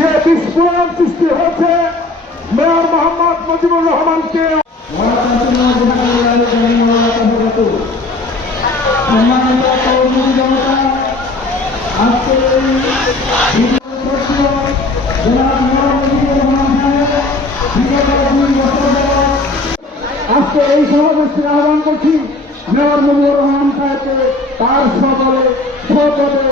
যে বিস্ফোরণ সৃষ্টি হয়েছে মেয়র মোহাম্মদ মুজিবুর রহমানকে আজকে এই সমাবেশের আহ্বান করছি মেয়র মুজিবুর রহমান সাহেবকে তার সকলে সকলে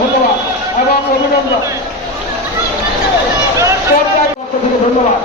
ধন্যবাদ এবং অভিনন্দন ধন্যবাদ।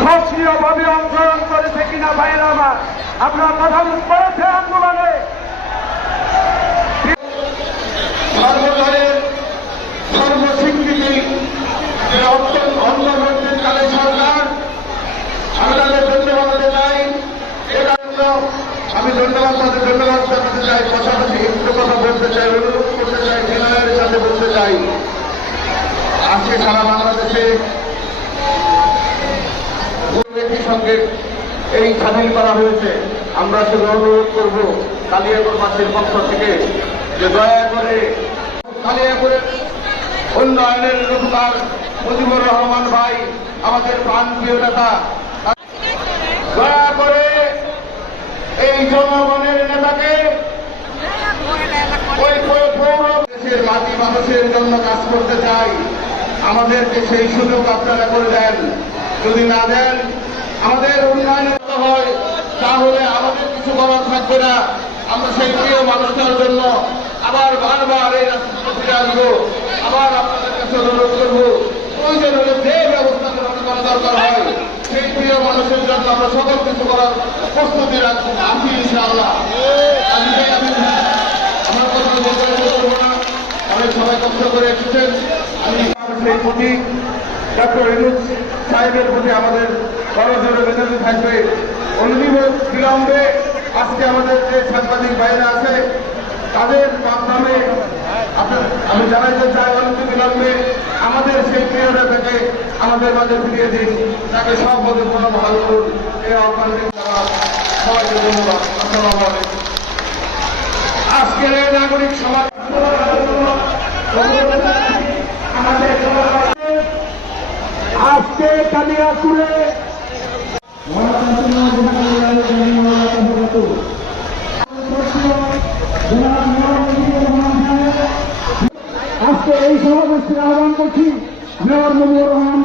সক্রিয়ভাবে অংশগ্রহণ করেছে কিনা ভাইয়েরা আমার, আপনার কথা করেছে আন্দোলনে ধন্যবাদ জানাতে চাই, পাশাপাশি একটু কথা বলতে চাই, অনুরোধ করতে চাই, বিনয়ের সাথে বলতে চাই। আজকে সারা বাংলাদেশে একই সঙ্গে এই স্বাধীন করা হয়েছে। আমরা শুধু অনুরোধ করব কালিয়াকৈরবাসীর পক্ষ থেকে যে দয়া করে কালিয়াকৈরের উন্নয়নের রূপকার মুজিবুর রহমান ভাই আমাদের প্রাণপ্রিয় নেতা, দয়া করে এই জনগণের নেতাকে ওই দেশের মাটি মানুষের জন্য কাজ করতে চাই, আমাদেরকে সেই সুযোগ আপনারা করে দেন। যদি না দেন, আমাদের উন্নয়ন হয়, তাহলে আমাদের কিছু করার থাকবে না। আমরা সেই প্রিয় মানুষটার জন্য আবার বারবার এই রাস্তাতে ফিরে আসবো, আবার আপনাদের কাছে অনুরোধ করবো, প্রয়োজন হলে যে ব্যবস্থা গ্রহণ করা দরকার হয় সেই প্রিয় মানুষের জন্য আমরা সকল কিছু করার প্রস্তুতি রাখবো, আছি ইনশাআল্লাহ। আমি আমার কথা বলতে করবো না, অনেক সবাই কষ্ট করে এসেছেন। আমি সেই প্রতি ডক্টর ইউনূস সাহেবের প্রতি আমাদের করজোড়ে বেঁধে থাকবে। বিলম্বে আজকে আমাদের যে সাংবাদিক ভাইরা আছে তাদের মাধ্যমে আমি জানাইতে চাই, অনতি বিলম্বে আমাদের সেই প্রিয় নেতাকে আমাদের মাঝে ফিরিয়ে দিন, তাকে সব পদে পুনর্বহাল করুন। এই আহ্বান সবাইকে ধন্যবাদ। আসসালামু আলাইকুম। আজকের এই নাগরিক সমাজ আজকে কালিয়াকুরে আজকে এই সমাবেশের আহ্বান করছি মেয়র মুজিবুর রহমান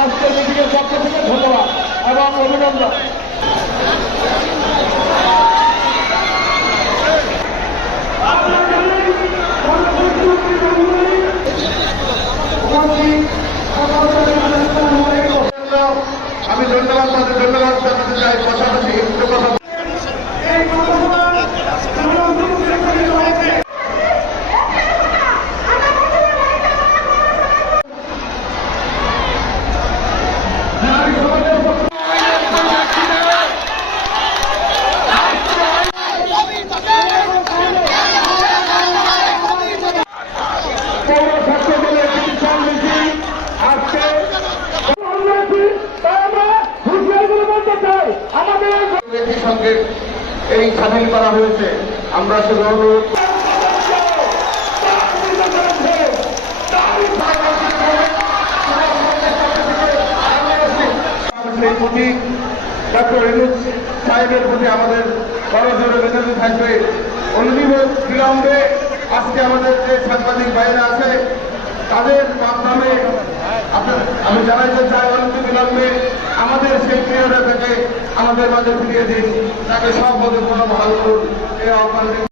আজকে মিটিংয়ের পক্ষ থেকে ধন্যবাদ এবং অভিনন্দন। আমি ধন্যবাদ জানাতে চাই, পাশাপাশি একটু কথা একই সঙ্গে এই স্বাধীন করা হয়েছে। আমরা শুধু অনুরোধ সেই প্রতি ডক্টর ইউনূস সাহেবের প্রতি আমাদের করজোড়ে বেঁধে থাকবে। বিলম্বে আজকে আমাদের যে সাংবাদিক ভাইরা আছে তাদের মাধ্যমে আমি জানাইতে চাই, অনতি বিলম্বে আমাদের সেই প্রিয় নেতাকে আমাদের মাঝে ফিরিয়ে দিন, তাকে সব পদে পুনর্বহাল করুন। এই আহ্বান